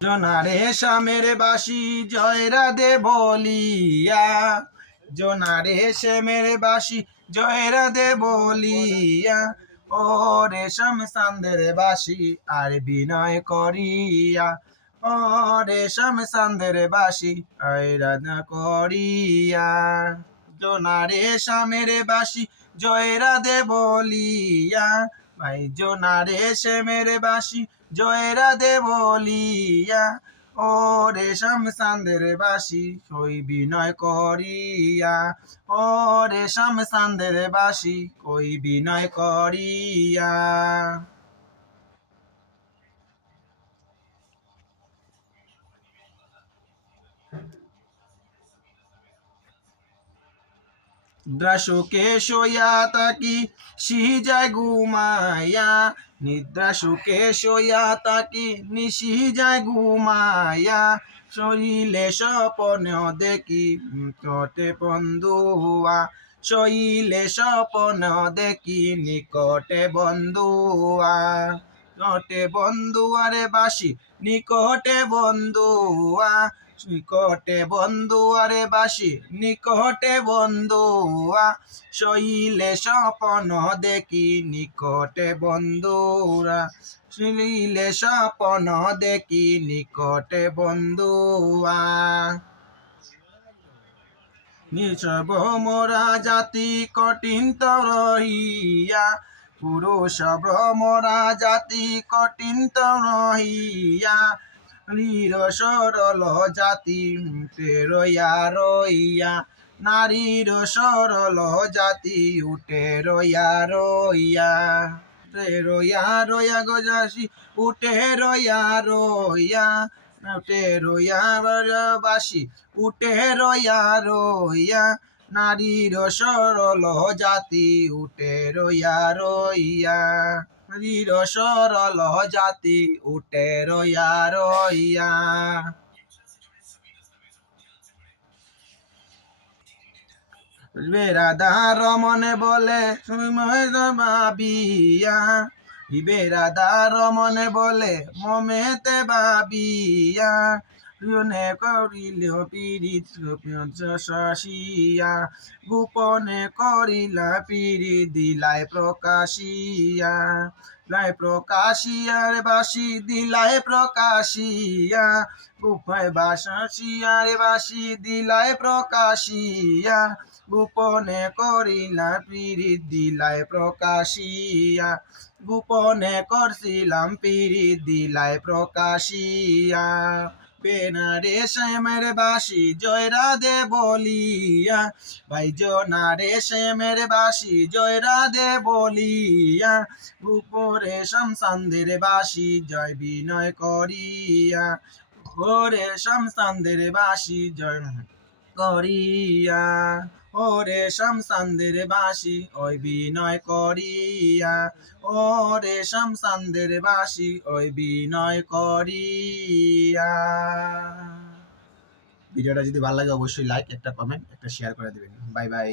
জোনারে শ্যামের বাসি জয় রাধে বলিয়া, জোনারে শ্যামের বাসি জয় রাধে বলিয়া, ও রেশম সান্দের বাসি আর বিনয় করিয়া, ও রেশম সান্দের বাসি আয় রাধা করিয়া। জোনারে শ্যামের বাসি জয় রাধে বলিয়া, ভাই জোনারে শ্যামের বাসি জয় রাধে বলিয়া, ও রেশম সান্দের বাসি কই বিনয় করিয়া, ও রেশম সান্দের বাসি কই বিনয় করিয়া। নিদ্রা সুখে শোয়া তাকি সিজায় ঘুমায়া, নিদ্রা সুখে শোয়া তাকি নিশি যায় ঘুমায়া, শরীরে স্বপ্ন দেখি নিকটে বন্ধুয়া, শরীরে স্বপ্ন দেখি নিকটে বন্ধুয়া, নিকটে বন্ধুয়ারে বাসি নিকটে বন্ধুয়া, নিকটে বন্ধুয়ারে বাসি নিকটে বন্ধুয়া, শৈলে স্বপ্ন দেখি নিকটে বন্ধুরা, শৈলে স্বপ্ন দেখি নিকটে বন্ধুয়া। নিসব মোরা জাতি কঠিন রহিয়া, পুরুষ ভ্রমরা জাতি কঠিন রহিয়া, নারীর সরল জাতি উঠে রইয়া রইয়া, নারীর সরল জাতি উঠে রইয়া রইয়া, উঠে রইয়া রইয়া গজাসি উঠে রইয়া রইয়া, উঠে রইয়া বাসি উঠে রইয়া রইয়া, নারীর সরল জাতি উঠে রইয়া রইয়া, নারীর সরল জাতি উঠে রইয়া রইয়া। বেরাদার মনে বলে ভাবিয়া, বেরাদার মনে বলে মমেতে ভাবিয়া, গুনে করিল পীড়িত শশিয়া, গোপনে করিলা পীড়ি দিলাই প্রকাশিয়া, লাই প্রকাশিয়ার বাসি দিলাই প্রকাশিয়া, গোপায় বাসিয়ার বাসি দিলাই প্রকাশিয়া, গোপনে করিলা পীড়ি দিলাই প্রকাশিয়া, গোপনে করছিলাম পীড়ি দিলাই প্রকাশিয়া। বেনারে শ্যামের বাসি জয় রাধে বলিয়া, ভাই জোনারে শ্যামের বাসি জয় রাধে বলিয়া, উপরে শমসান্দের বাসি জয় বিনয় করিয়া, ওরে শমসান্দের বাসি জয় করিয়া, ওরে শমসান্দের বাসি ওই বিনয় করিয়া, ওরে শমসান্দের বাসি ওই বিনয় করিয়া। ভিডিওটা যদি ভালো লাগে অবশ্যই লাইক, একটা কমেন্ট, একটা শেয়ার করে দিবেন। Bye bye.